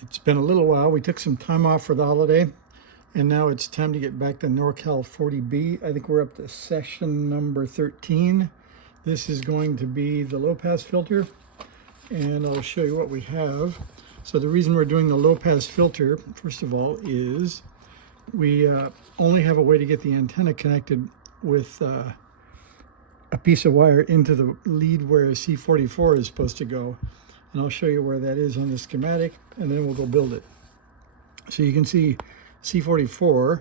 It's been a little while. We took some time off for the holiday, and now it's time to get back to NorCal 40B. I think we're up to session number 13. This is going to be the low pass filter, and I'll show you what we have. So the reason we're doing the low pass filter, first of all, is we only have a way to get the antenna connected with a piece of wire into the lead where a C44 is supposed to go. And I'll show you where that is on the schematic, and then we'll go build it. So you can see C44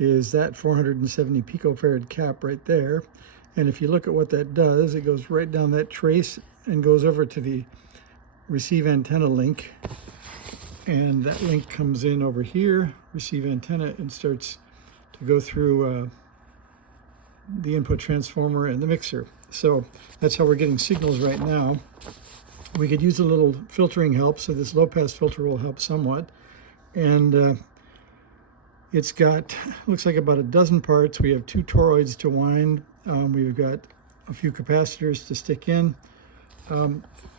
is that 470 picofarad cap right there. And if you look at what that does, it goes right down that trace and goes over to the receive antenna link. And that link comes in over here, receive antenna, and starts to go through the input transformer and the mixer. So that's how we're getting signals right now. We could use a little filtering help, so this low-pass filter will help somewhat. And it's got, looks like about a dozen parts. We have 2 toroids to wind. We've got a few capacitors to stick in.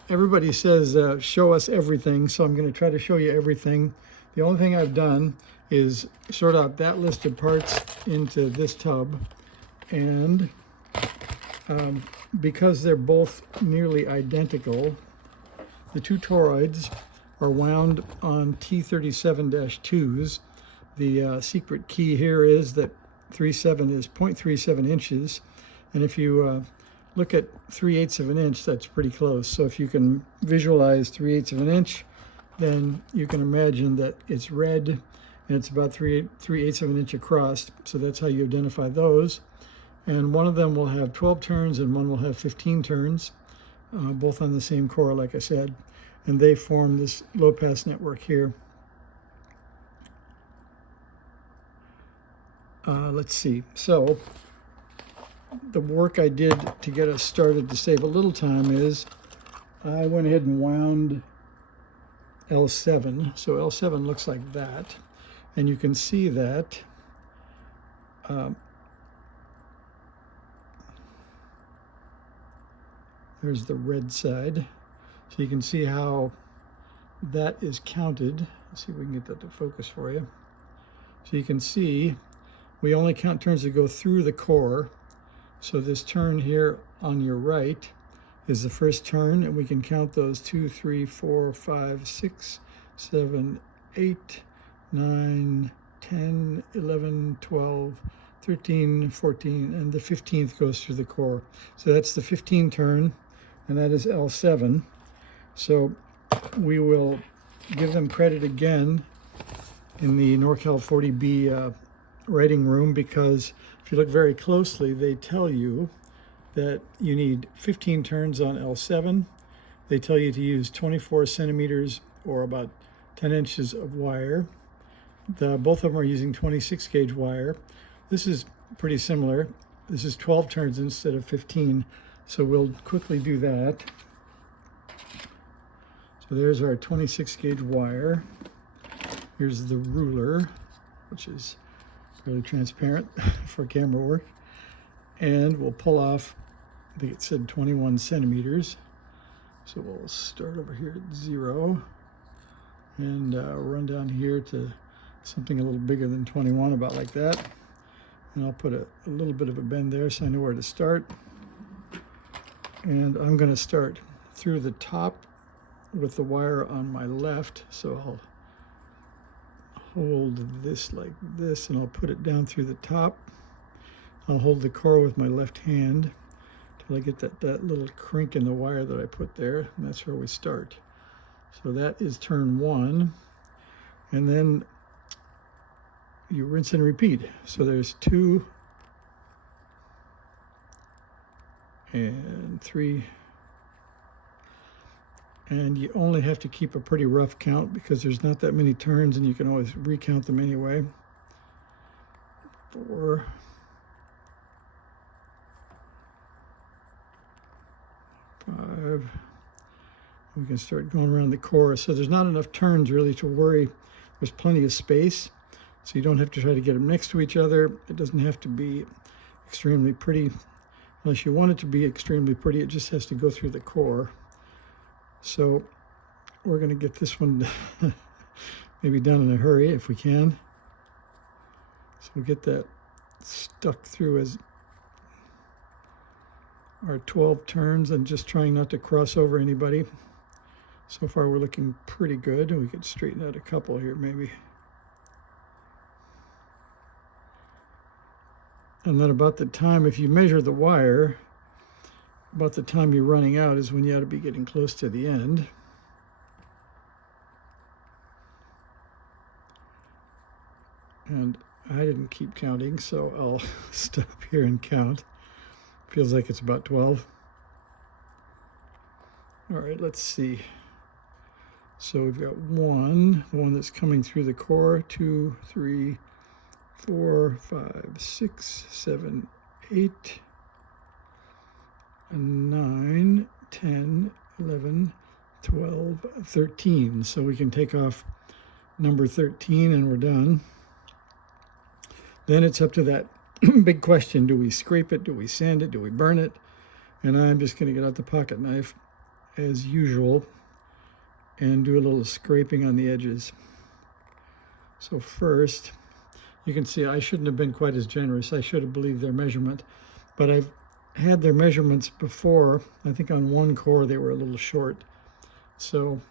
Everybody says, show us everything, so I'm going to try to show you everything. The only thing I've done is sort out that list of parts into this tub. And because they're both nearly identical, the 2 toroids are wound on T37-2s. The secret key here is that 37 is 0.37 inches. And if you look at 3/8 of an inch, that's pretty close. So if you can visualize 3/8 of an inch, then you can imagine that it's red and it's about 3/8 of an inch across. So that's how you identify those. And one of them will have 12 turns and one will have 15 turns. Both on the same core, like I said, and they form this low-pass network here. Let's see. So the work I did to get us started to save a little time is I went ahead and wound L7. So L7 looks like that, and you can see that there's the red side. So you can see how that is counted. Let's see if we can get that to focus for you. So you can see we only count turns that go through the core. So this turn here on your right is the first turn, and we can count those 2, 3, 4, 5, 6, 7, 8, 9, 10, 11, 12, 13, 14, and the 15th goes through the core. So that's the 15 turn, and that is L7. So we will give them credit again in the NorCal 40B writing room, because if you look very closely, they tell you that you need 15 turns on L7. They tell you to use 24 centimeters or about 10 inches of wire. Both of them are using 26 gauge wire. This is pretty similar. This is 12 turns instead of 15. So we'll quickly do that. So there's our 26 gauge wire. Here's the ruler, which is really transparent for camera work. And we'll pull off, I think it said 21 centimeters. So we'll start over here at 0 and run down here to something a little bigger than 21, about like that. And I'll put a little bit of a bend there so I know where to start. And I'm going to start through the top with the wire on my left. So I'll hold this like this, and I'll put it down through the top. I'll hold the core with my left hand till I get that little crink in the wire that I put there, and that's where we start. So that is turn 1, and then you rinse and repeat. So there's 2 and 3, and you only have to keep a pretty rough count because there's not that many turns, and you can always recount them anyway. 4, 5. We can start going around the core. So there's not enough turns really to worry. There's plenty of space, so you don't have to try to get them next to each other. It doesn't have to be extremely pretty. Unless you want it to be extremely pretty, it just has to go through the core. So we're going to get this one maybe done in a hurry if we can. So we'll get that stuck through as our 12 turns and just trying not to cross over anybody. So far we're looking pretty good. We could straighten out a couple here maybe. And then about the time, if you measure the wire, about the time you're running out is when you ought to be getting close to the end. And I didn't keep counting, so I'll stop here and count. Feels like it's about 12. All right, let's see. So we've got one, the one that's coming through the core, 2, 3, 4, 5, 6, 7, 8, and 9, 10, 11, 12, 13. So we can take off number 13 and we're done. Then it's up to that big question. Do we scrape it? Do we sand it? Do we burn it? And I'm just going to get out the pocket knife as usual and do a little scraping on the edges. So first, you can see I shouldn't have been quite as generous. I should have believed their measurement, but I've had their measurements before. I think on one core they were a little short. So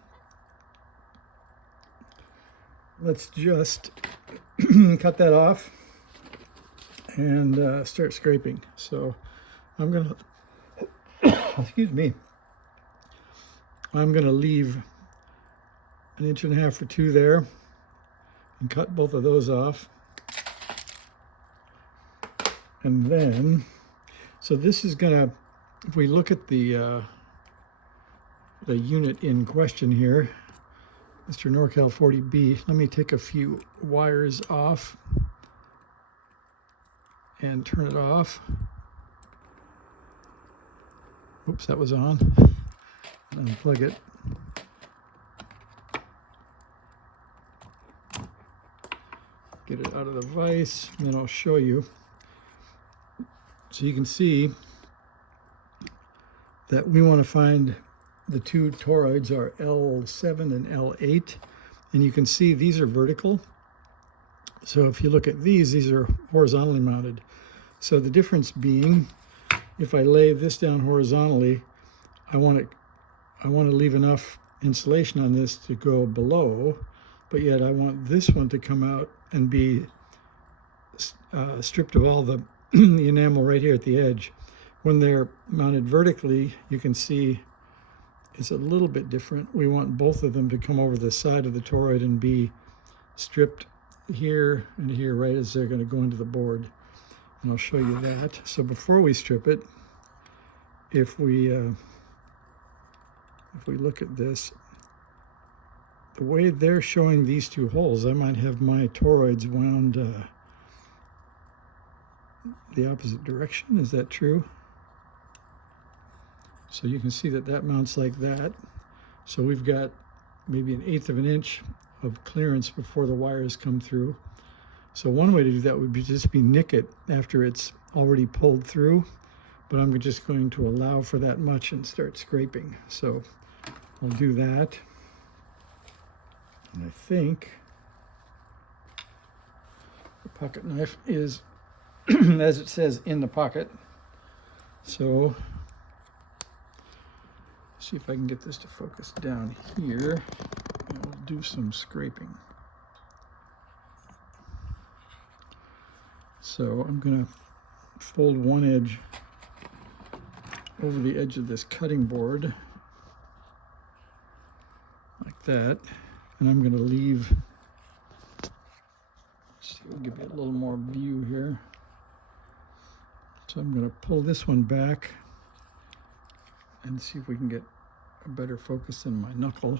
let's just cut that off and start scraping. So I'm gonna, excuse me, I'm gonna leave 1.5 inches or 2 there and cut both of those off. And then, so this is gonna, if we look at the unit in question here, Mr. NorCal 40B, let me take a few wires off and turn it off. Oops, that was on. Unplug it. Get it out of the vise, and then I'll show you. So you can see that we want to find the two toroids are L7 and L8, and you can see these are vertical. So if you look at these are horizontally mounted. So the difference being, if I lay this down horizontally, I want to leave enough insulation on this to go below, but yet I want this one to come out and be stripped of all the enamel right here at the edge. When they're mounted vertically, you can see it's a little bit different. We want both of them to come over the side of the toroid and be stripped here and here right as they're going to go into the board. And I'll show you that. So before we strip it, if we look at this, the way they're showing these two holes, I might have my toroids wound the opposite direction. Is that true? So you can see that that mounts like that. So we've got maybe 1/8 of an inch of clearance before the wires come through. So one way to do that would be just nick it after it's already pulled through, but I'm just going to allow for that much and start scraping. So I'll do that. And I think the pocket knife is, as it says, in the pocket. So see if I can get this to focus down here, and we'll do some scraping. So I'm going to fold one edge over the edge of this cutting board like that, and I'm going to leave, see, we'll give you a little more view here. So I'm going to pull this one back and see if we can get a better focus in my knuckle.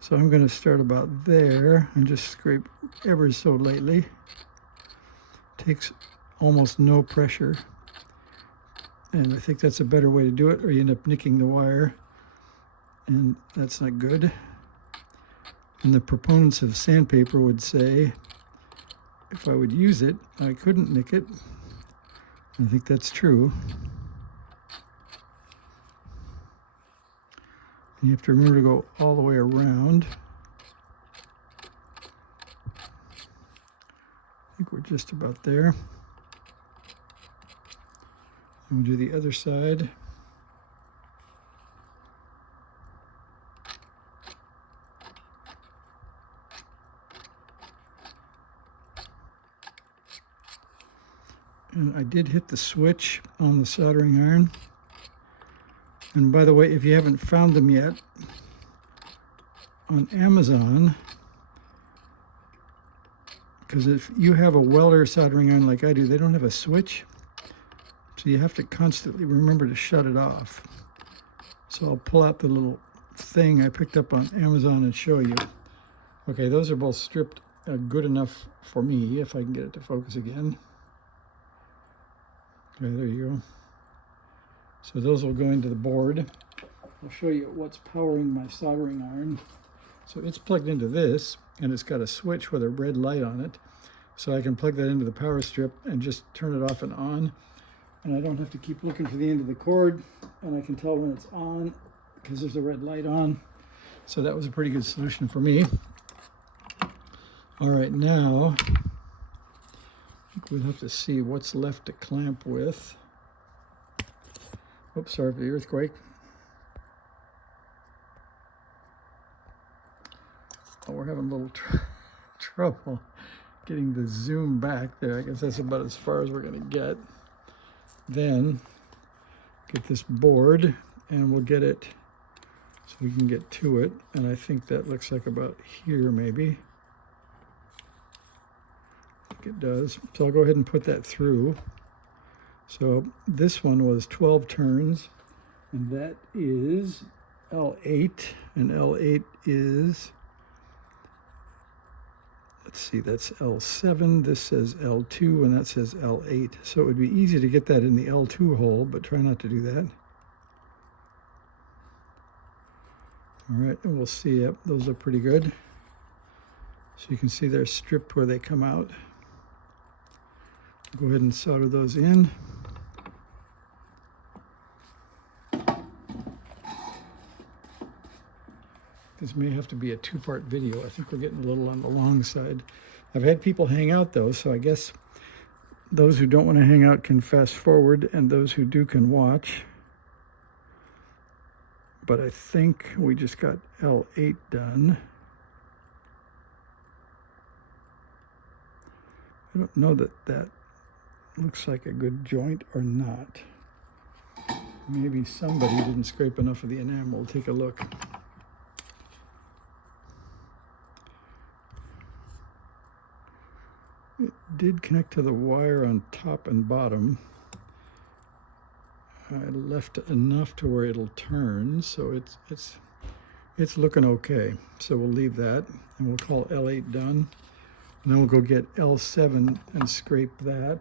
So I'm going to start about there and just scrape ever so lightly. Takes almost no pressure, and I think that's a better way to do it, or you end up nicking the wire, and that's not good. And the proponents of sandpaper would say if I would use it, I couldn't nick it. I think that's true. And you have to remember to go all the way around. just about there. And we'll do the other side. And I did hit the switch on the soldering iron. And by the way, if you haven't found them yet, on Amazon, because if you have a welder soldering iron like I do, they don't have a switch. So you have to constantly remember to shut it off. So I'll pull out the little thing I picked up on Amazon and show you. Okay, those are both stripped good enough for me, if I can get it to focus again. Okay, there you go. So those will go into the board. I'll show you what's powering my soldering iron. So it's plugged into this, and it's got a switch with a red light on it. So I can plug that into the power strip and just turn it off and on. And I don't have to keep looking for the end of the cord, and I can tell when it's on because there's a red light on. So that was a pretty good solution for me. All right, now I think we'll have to see what's left to clamp with. Oops, sorry for the earthquake. Oh, we're having a little trouble getting the zoom back there. I guess that's about as far as we're going to get. Then get this board, and we'll get it so we can get to it. And I think that looks like about here, maybe. I think it does. So I'll go ahead and put that through. So this one was 12 turns, and that is L8, and L8 is, let's see, that's L7, this says L2, and that says L8. So it would be easy to get that in the L2 hole, but try not to do that. All right, and we'll see, yep, those are pretty good. So you can see they're stripped where they come out. Go ahead and solder those in. This may have to be a two-part video. I think we're getting a little on the long side. I've had people hang out though, so I guess those who don't want to hang out can fast forward, and those who do can watch. But I think we just got L8 done. I don't know that that looks like a good joint or not. Maybe somebody didn't scrape enough of the enamel. Take a look. It did connect to the wire on top and bottom. I left enough to where it'll turn, so it's looking okay. So we'll leave that, and we'll call L8 done. And then we'll go get L7 and scrape that.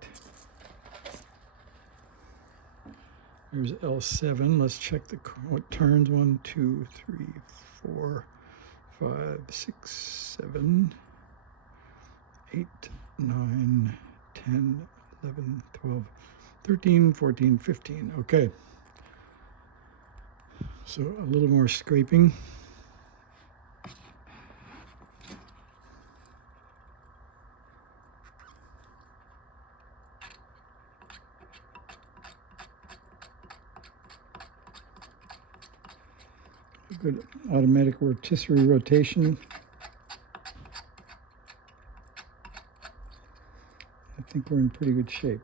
There's L7. Let's check what turns. 1, 2, 3, 4, 5, 6, 7, 8, 9, 10, 11, 12, 13, 14, 15. Okay. So a little more scraping. Good automatic rotisserie rotation. I think we're in pretty good shape.